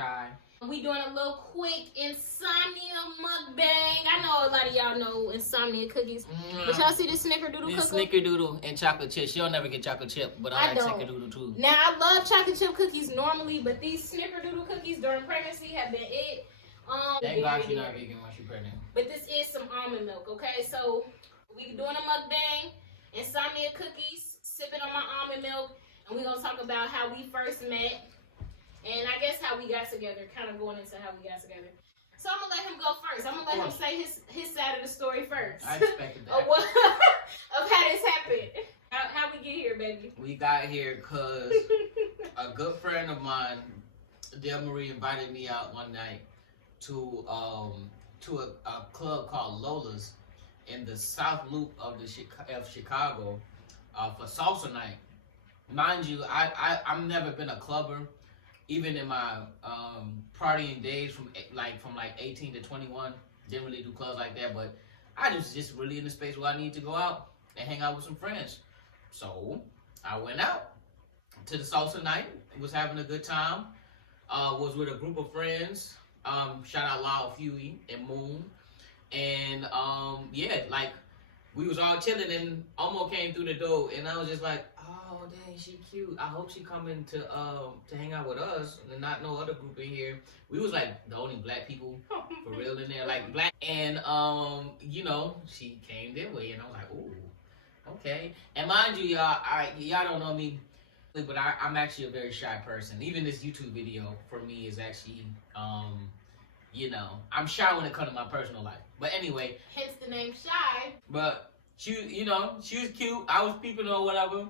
Chai. We doing a little quick Insomnia mukbang. I know a lot of y'all know Insomnia cookies. But y'all see this snickerdoodle cookie? Snickerdoodle and chocolate chip. She'll never get chocolate chip, but I like snickerdoodle too. Now, I love chocolate chip cookies normally, but these snickerdoodle cookies during pregnancy have been it. Thank God you're not vegan once you're pregnant. But this is some almond milk, okay? So, we doing a mukbang, Insomnia cookies, sipping on my almond milk, and we're going to talk about how we first met. And I guess how we got together, kind of going into how we got together. So I'm going to let him go first. I'm going to let him say his side of the story first. I expected that. Of how this happened. How we get here, baby? We got here because a good friend of mine, Del Marie, invited me out one night to a club called Lola's in the South Loop of Chicago for salsa night. Mind you, I've never been a clubber. Even in my partying days from 18 to 21, didn't really do clubs like that, but I was just really in the space where I need to go out and hang out with some friends. So I went out to the salsa night, was having a good time, was with a group of friends, shout out Lyle Huey and Moon, and yeah, like we was all chilling and Omo came through the door and I was just like, oh dang, she cute. I hope she coming to hang out with us and not no other group in here. We was like the only black people for real in there, like black. And you know, she came their way and I was like, ooh, okay. And mind you, y'all don't know me, but I'm actually a very shy person. Even this YouTube video for me is actually you know, I'm shy when it comes to my personal life. But anyway. Hence the name Shy. But she, you know, she was cute. I was peeping or whatever.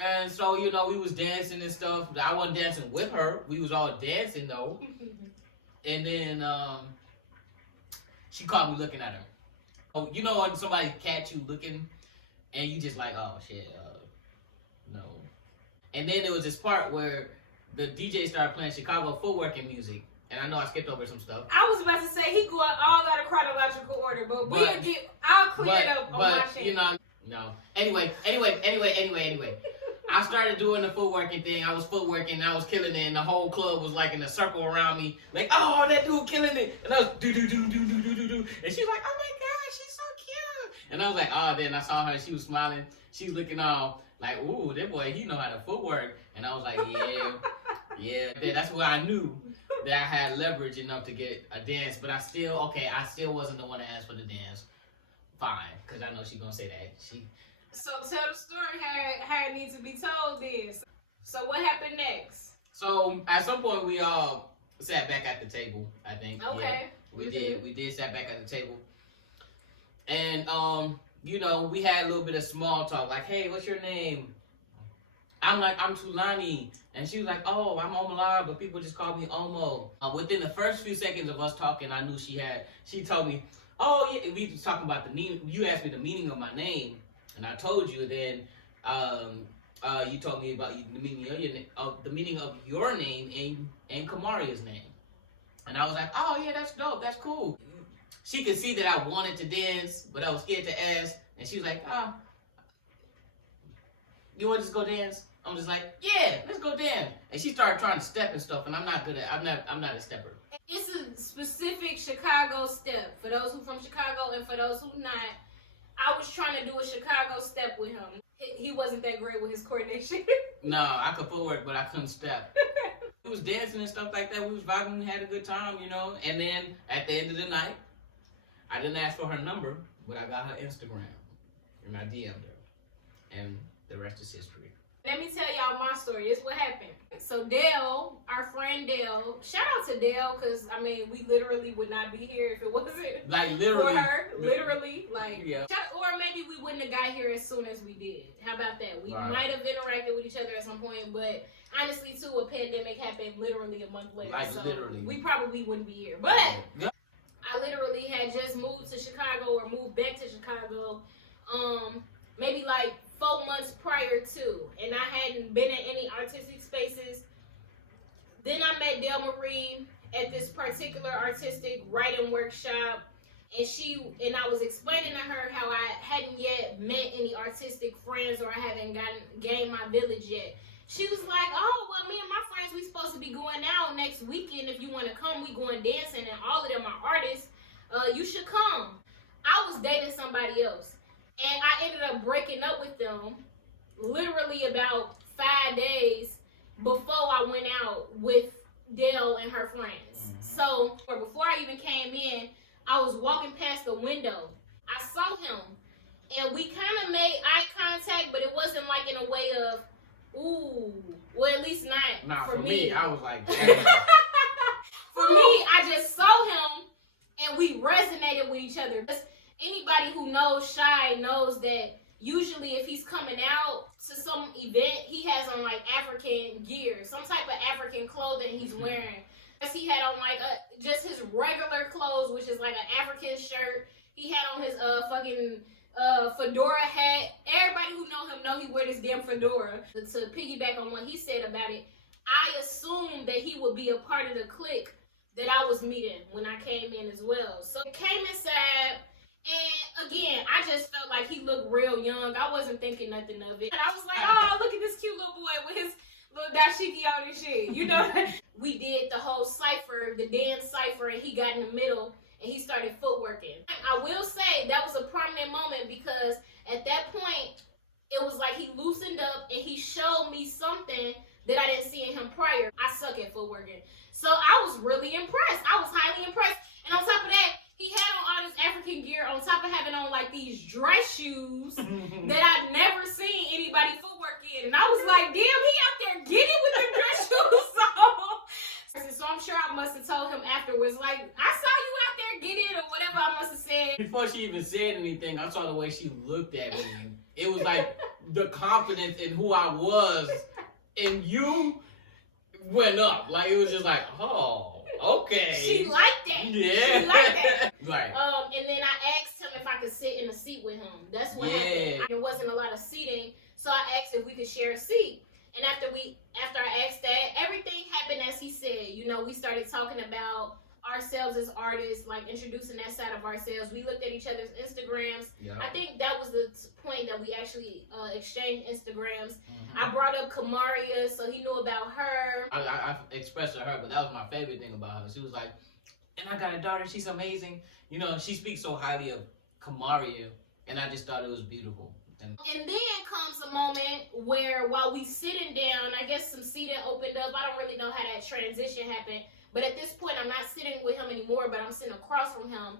And so, you know, we was dancing and stuff. I wasn't dancing with her. We was all dancing though. And then she caught me looking at her. Oh, you know when somebody catch you looking and you just like, oh shit, no. And then there was this part where the DJ started playing Chicago footworking music. And I know I skipped over some stuff. I was about to say he going all out of chronological order, but I'll clear it up on my shit. You know, no. Anyway. I started doing the footworking thing. I was footworking and I was killing it, and the whole club was like in a circle around me, like, oh, that dude killing it. And I was do. And she's like, oh my God, she's so cute. And I was like, oh, then I saw her, she was smiling. She's looking all like, ooh, that boy, he know how to footwork. And I was like, yeah. That's where I knew that I had leverage enough to get a dance, but I still wasn't the one to ask for the dance. Fine, because I know she's going to say that. So tell the story how it needs to be told then. So what happened next? So at some point we all sat back at the table, I think. Okay. Yeah, we did sat back at the table. And, you know, we had a little bit of small talk, like, hey, what's your name? I'm like, I'm Tulani. And she was like, oh, I'm Omo, but people just call me Omo. Within the first few seconds of us talking, I knew she told me, oh, yeah, we was talking about you asked me the meaning of my name. And I told you, then you told me about the meaning of your name and Kamaria's name. And I was like, oh, yeah, that's dope. That's cool. She could see that I wanted to dance, but I was scared to ask. And she was like, you want to just go dance? I'm just like, yeah, let's go dance. And she started trying to step and stuff, and I'm not a stepper. It's a specific Chicago step for those who from Chicago and for those who not. I was trying to do a Chicago step with him. He wasn't that great with his coordination. No, I could footwork, but I couldn't step. We was dancing and stuff like that. We was vibing and had a good time, you know. And then at the end of the night, I didn't ask for her number, but I got her Instagram, and I DM'd her, and the rest is history. Let me tell y'all my story. This is what happened. So Dale, our friend Dale, shout out to Dale, because, I mean, we literally would not be here if it wasn't like literally, for her. Literally. Like, yeah. Or maybe we wouldn't have got here as soon as we did. How about that? We might have interacted with each other at some point, but honestly, too, a pandemic happened literally a month later. Like, so literally. We probably wouldn't be here. But I literally had just moved to Chicago or moved back to Chicago maybe like 4 months prior to, and I hadn't been in any artistic spaces. Then I met Del Marie at this particular artistic writing workshop, and I was explaining to her how I hadn't yet met any artistic friends, or I haven't gained my village yet. She was like, oh, well, me and my friends, we supposed to be going out next weekend. If you want to come, we going dancing, and all of them are artists. You should come. I was dating somebody else, and I ended up breaking up with them literally about 5 days before I went out with Dale and her friends. So, before I even came in, I was walking past the window. I saw him, and we kind of made eye contact, but it wasn't like in a way of, ooh, well, at least not Nah, for me. I was like, for me, I just saw him, and we resonated with each other. Anybody who knows Chai knows that usually if he's coming out to some event, he has on like African gear, some type of African clothing he's wearing. He had on like just his regular clothes, which is like an African shirt. He had on his fucking fedora hat. Everybody who know him he wear this damn fedora. To piggyback on what he said about it, I assumed that he would be a part of the clique that I was meeting when I came in as well. So I came inside, and again, I just felt like he looked real young. I wasn't thinking nothing of it. And I was like, oh, look at this cute little boy with his little dashiki on and shit, you know? We did the whole cipher, the dance cipher, and he got in the middle, and he started footworking. I will say that was a prominent moment because at that point, it was like he loosened up and he showed me something that I didn't see in him prior. I suck at footworking. So I was really impressed. I was highly impressed. And on top of that, he had on all this African gear on top of having on like these dress shoes that I'd never seen anybody footwork in. And I was like, damn, he out there getting with the dress shoes on. So I'm sure I must have told him afterwards, like, I saw you out there getting or whatever I must have said. Before she even said anything, I saw the way she looked at me. It was like the confidence in who I was and you went up. Like, it was just like, oh, okay. She liked that. Yeah. She liked that. Right. And then I asked him if I could sit in a seat with him. That's what happened. There wasn't a lot of seating, so I asked if we could share a seat. And after I asked that, everything happened as he said. You know, we started talking about ourselves as artists, like introducing that side of ourselves. We looked at each other's Instagrams. Yeah. I think that was the point that we actually exchanged Instagrams. I brought up Kamaria, so he knew about her. I expressed to her, but that was my favorite thing about her. She was like, and I got a daughter, she's amazing. You know, she speaks so highly of Kamaria, and I just thought it was beautiful. And then comes a moment where while we sitting down, I guess some seating opened up. I don't really know how that transition happened. But at this point, I'm not sitting with him anymore, but I'm sitting across from him.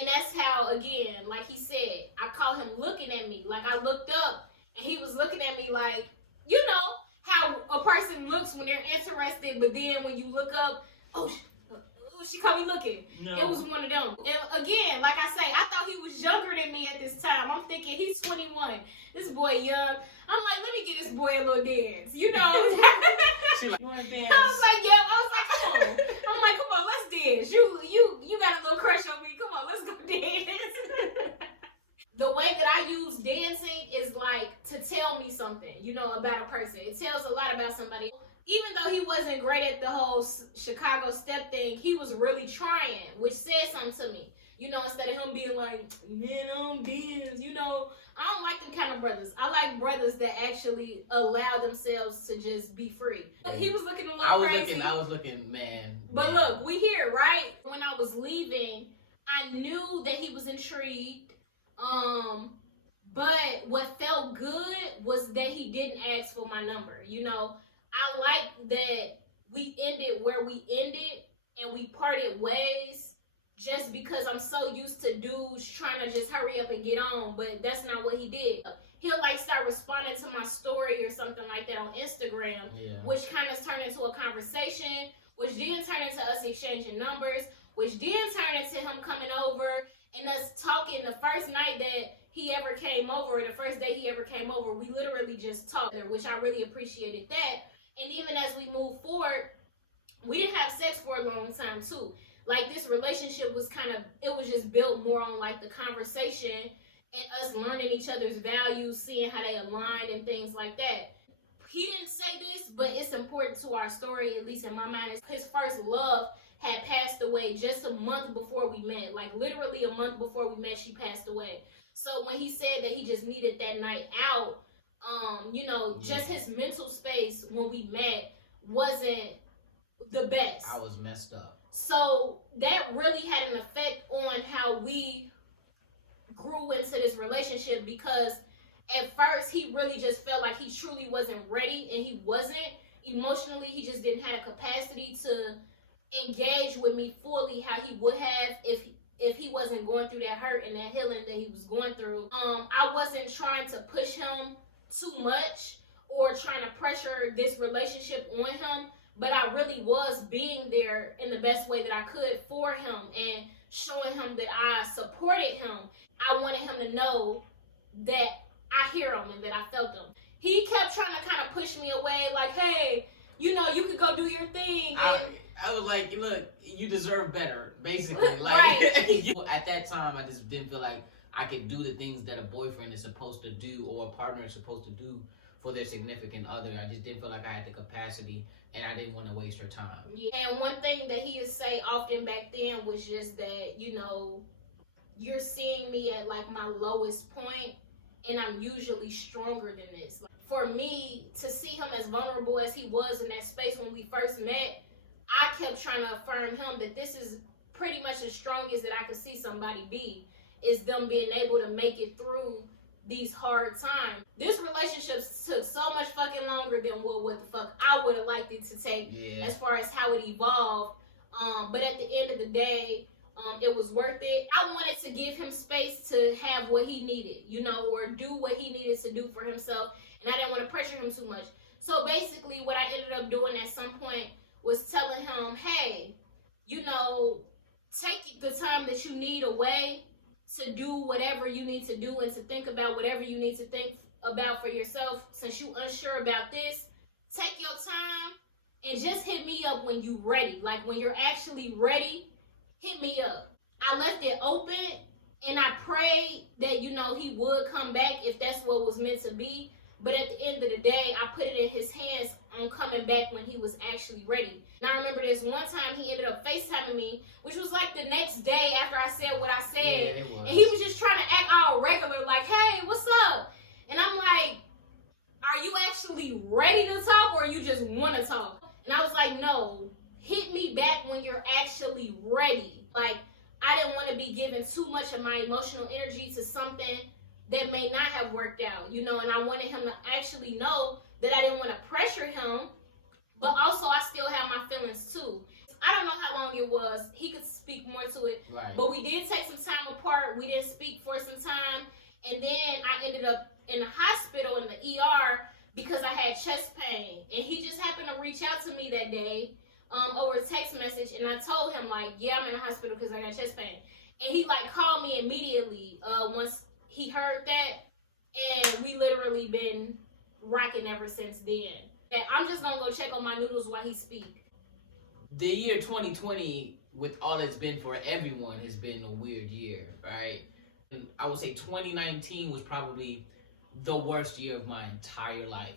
And that's how, again, like he said, I caught him looking at me. Like, I looked up, and he was looking at me like, you know, how a person looks when they're interested, but then when you look up, oh, she caught me looking. No. It was one of them. And again, like I say, I thought he was younger than me at this time. I'm thinking he's 21. This boy young. I'm like, let me get this boy a little dance. You know? She like, you want to dance? I was like, yeah. I was like, come on. I'm like, come on, let's dance. You got a little crush on me. Come on, let's go dance. The way that I use dancing is like to tell me something, you know, about a person. It tells a lot about somebody. Even though he wasn't great at the whole Chicago step thing, he was really trying, which said something to me. You know, instead of him being like, man, I don't dance, you know. I don't like them kind of brothers. I like brothers that actually allow themselves to just be free. He was looking a little crazy. I was looking, man. But look, we here, right? When I was leaving, I knew that he was intrigued. But what felt good was that he didn't ask for my number, you know. I like that we ended where we ended and we parted ways just because I'm so used to dudes trying to just hurry up and get on, but that's not what he did. He'll like start responding to my story or something like that on Instagram, which kind of turned into a conversation, which then turned into us exchanging numbers, which then turned into him coming over and us talking. The first night that he ever came over, the first day he ever came over, we literally just talked, which I really appreciated that. And even as we move forward, we didn't have sex for a long time too. Like this relationship was it was just built more on like the conversation and us learning each other's values, seeing how they aligned and things like that. He didn't say this, but it's important to our story, at least in my mind. His first love had passed away just a month before we met. Like literally a month before we met, she passed away. So when he said that he just needed that night out, you know, just his mental space when we met wasn't the best. I was messed up. So that really had an effect on how we grew into this relationship, because at first he really just felt like he truly wasn't ready, and he wasn't. Emotionally, he just didn't have a capacity to engage with me fully how he would have if he wasn't going through that hurt and that healing that he was going through. I wasn't trying to push him too much or trying to pressure this relationship on him, but I really was being there in the best way that I could for him and showing him that I supported him. I wanted him to know that I hear him and that I felt him. He kept trying to kind of push me away, like, hey, you know, you could go do your thing. I was like, look, you deserve better, basically. Like, right. At that time, I just didn't feel like I could do the things that a boyfriend is supposed to do or a partner is supposed to do for their significant other. I just didn't feel like I had the capacity, and I didn't want to waste her time. Yeah. And one thing that he would say often back then was just that, you know, you're seeing me at like my lowest point, and I'm usually stronger than this. Like, for me to see him as vulnerable as he was in that space when we first met, I kept trying to affirm him that this is pretty much as strong as that I could see somebody be, is them being able to make it through these hard times. This relationship took so much fucking longer than what the fuck I would have liked it to take, as far as how it evolved. But at the end of the day, it was worth it. I wanted to give him space to have what he needed, you know, or do what he needed to do for himself, and I didn't want to pressure him too much. So basically what I ended up doing at some point was telling him, hey, you know, take the time that you need away to do whatever you need to do and to think about whatever you need to think about for yourself. Since you unsure about this, take your time and just hit me up when you ready. Like, when you're actually ready, hit me up. I left it open, and I prayed that, you know, he would come back if that's what was meant to be. But at the end of the day, I put it in his hands on coming back when he was actually ready. And I remember this one time he ended up FaceTiming me, which was like the next day after I said what I said. Yeah, it was. And he was just trying to act all regular, like, hey, what's up? And I'm like, are you actually ready to talk, or you just want to talk? And I was like, no, hit me back when you're actually ready. Like, I didn't want to be giving too much of my emotional energy to something that may not have worked out, you know, and I wanted him to actually know that I didn't want to pressure him, but also I still have my feelings too. I don't know how long it was. He could speak more to it, right. But we did take some time apart. We didn't speak for some time, and then I ended up in the hospital in the ER because I had chest pain, and he just happened to reach out to me that day over a text message, and I told him, like, yeah, I'm in the hospital because I got chest pain, and he like called me immediately once he heard that, and we literally been rocking ever since then. And I'm just gonna go check on my noodles while he speak. The year 2020, with all it's been for everyone, has been a weird year, right? And I would say 2019 was probably the worst year of my entire life.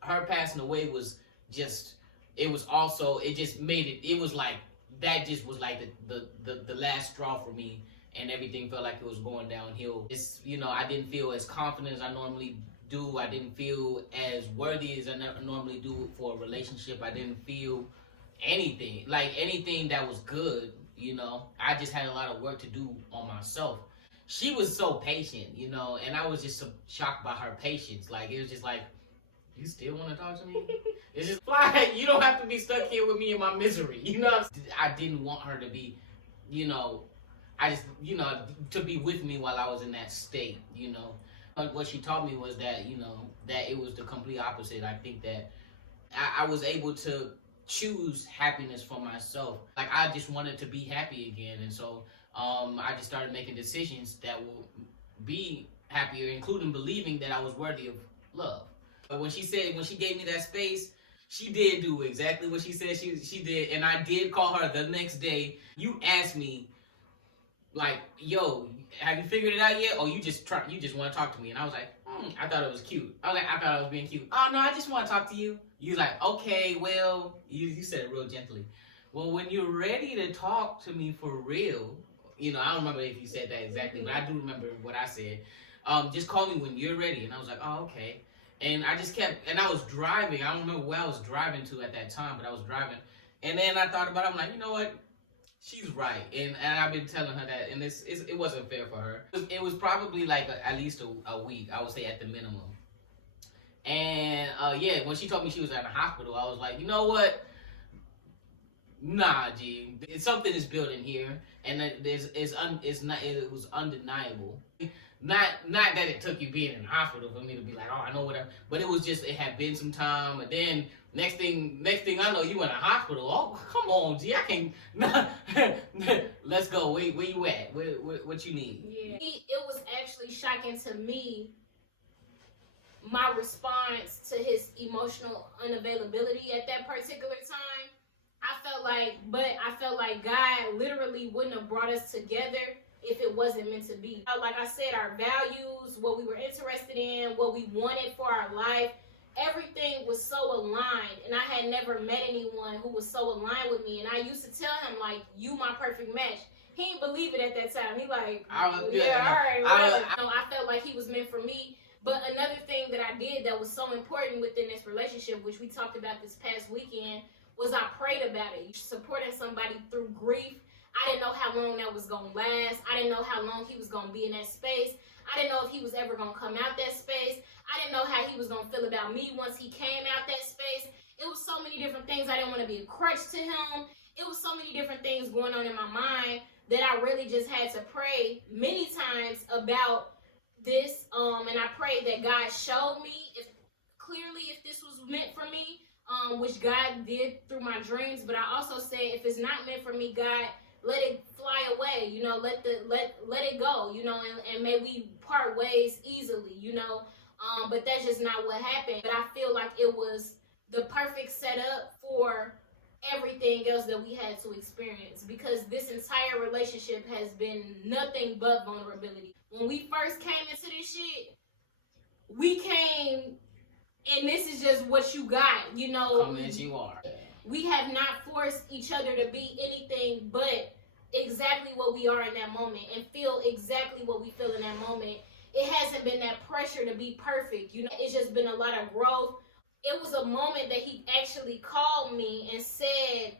Her passing away was just, it was also, it just made it, it was like, that just was like the last straw for me, and everything felt like it was going downhill. It's, you know, I didn't feel as confident as I normally do. I didn't feel as worthy as I normally do for a relationship. I didn't feel anything, like anything that was good, you know. I just had a lot of work to do on myself. She was so patient, you know, and I was just so shocked by her patience. Like, it was just like, you still want to talk to me? It's just like, you don't have to be stuck here with me in my misery, you know. I didn't want her to be, you know, I just, you know, to be with me while I was in that state, you know. What she taught me was that, you know, that it was the complete opposite. I think that I was able to choose happiness for myself. Like, I just wanted to be happy again, and so I just started making decisions that will be happier, including believing that I was worthy of love. But when she gave me that space, she did do exactly what she said she did, and I did call her the next day. You asked me, like, yo, have you figured it out yet? Or you just want to talk to me? And I was like, I thought it was cute. I thought I was being cute. Oh, no, I just want to talk to you. You was like, okay, well, you said it real gently. Well, when you're ready to talk to me for real, you know, I don't remember if you said that exactly, but I do remember what I said. Just call me when you're ready. And I was like, oh, okay. And I just kept, and I was driving. I don't remember where I was driving to at that time, but I was driving. And then I thought about it. I'm like, you know what? She's right. And I've been telling her that. And it wasn't fair for her. It was probably like at least a week, I would say at the minimum. And yeah, when she told me she was at the hospital, I was like, you know what? Nah, G. Something is building here. And it was undeniable. Not that it took you being in the hospital for me to be like, oh, I know whatever. But it was just, it had been some time. And then next thing I know, you in a hospital. Oh, come on, G. I can't. Let's go. Where you at? What you need? Yeah. It was actually shocking to me, my response to his emotional unavailability at that particular time. I felt like God literally wouldn't have brought us together if it wasn't meant to be. Like I said, our values, what we were interested in, what we wanted for our life, everything was so aligned. And I had never met anyone who was so aligned with me. And I used to tell him, like, you my perfect match. He didn't believe it at that time. He like, all right, whatever. I felt like he was meant for me. But another thing that I did that was so important within this relationship, which we talked about this past weekend, was I prayed about it. Supporting somebody through grief. I didn't know how long that was going to last. I didn't know how long he was going to be in that space. I didn't know if he was ever going to come out that space. I didn't know how he was going to feel about me once he came out that space. It was so many different things. I didn't want to be a crutch to him. It was so many different things going on in my mind that I really just had to pray many times about this. And I prayed that God showed me if this was meant for me, which God did through my dreams. But I also said, if it's not meant for me, God, let it fly away, you know, let it go, you know, and may we part ways easily, you know. But that's just not what happened. But I feel like it was the perfect setup for everything else that we had to experience, because this entire relationship has been nothing but vulnerability. When we first came into this shit, we came, and this is just what you got, you know. Come as you are. We have not forced each other to be anything but exactly what we are in that moment and feel exactly what we feel in that moment. It hasn't been that pressure to be perfect, you know. It's just been a lot of growth. It was a moment that he actually called me and said,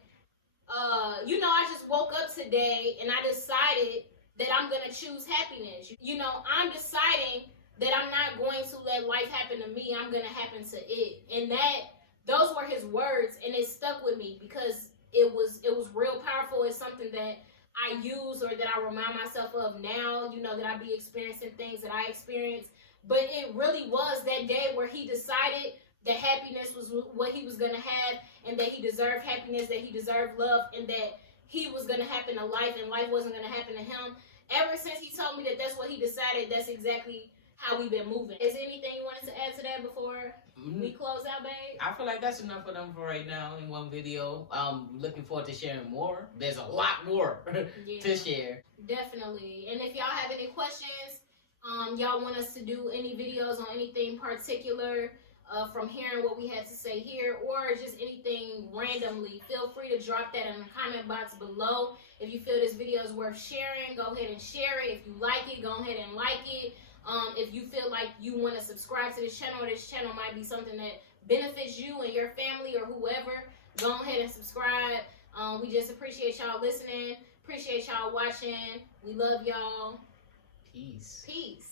you know, I just woke up today and I decided that I'm going to choose happiness. You know, I'm deciding that I'm not going to let life happen to me. I'm going to happen to it. And those were his words, and it stuck with me because it was real powerful. It's something that I use or that I remind myself of now, you know, that I be experiencing things that I experienced. But it really was that day where he decided that happiness was what he was going to have, and that he deserved happiness, that he deserved love, and that he was going to happen to life, and life wasn't going to happen to him. Ever since he told me that that's what he decided, that's exactly how we've been moving. Is there anything you wanted to add to that before we close out, babe? I feel like that's enough for them for right now in one video. Looking forward to sharing more. There's a lot more to share. Definitely. And if y'all have any questions, y'all want us to do any videos on anything particular, from hearing what we had to say here, or just anything randomly, feel free to drop that in the comment box below. If you feel this video is worth sharing, go ahead and share it. If you like it, go ahead and like it. If you feel like you want to subscribe to this channel, or this channel might be something that benefits you and your family or whoever, go ahead and subscribe. We just appreciate y'all listening. Appreciate y'all watching. We love y'all. Peace. Peace.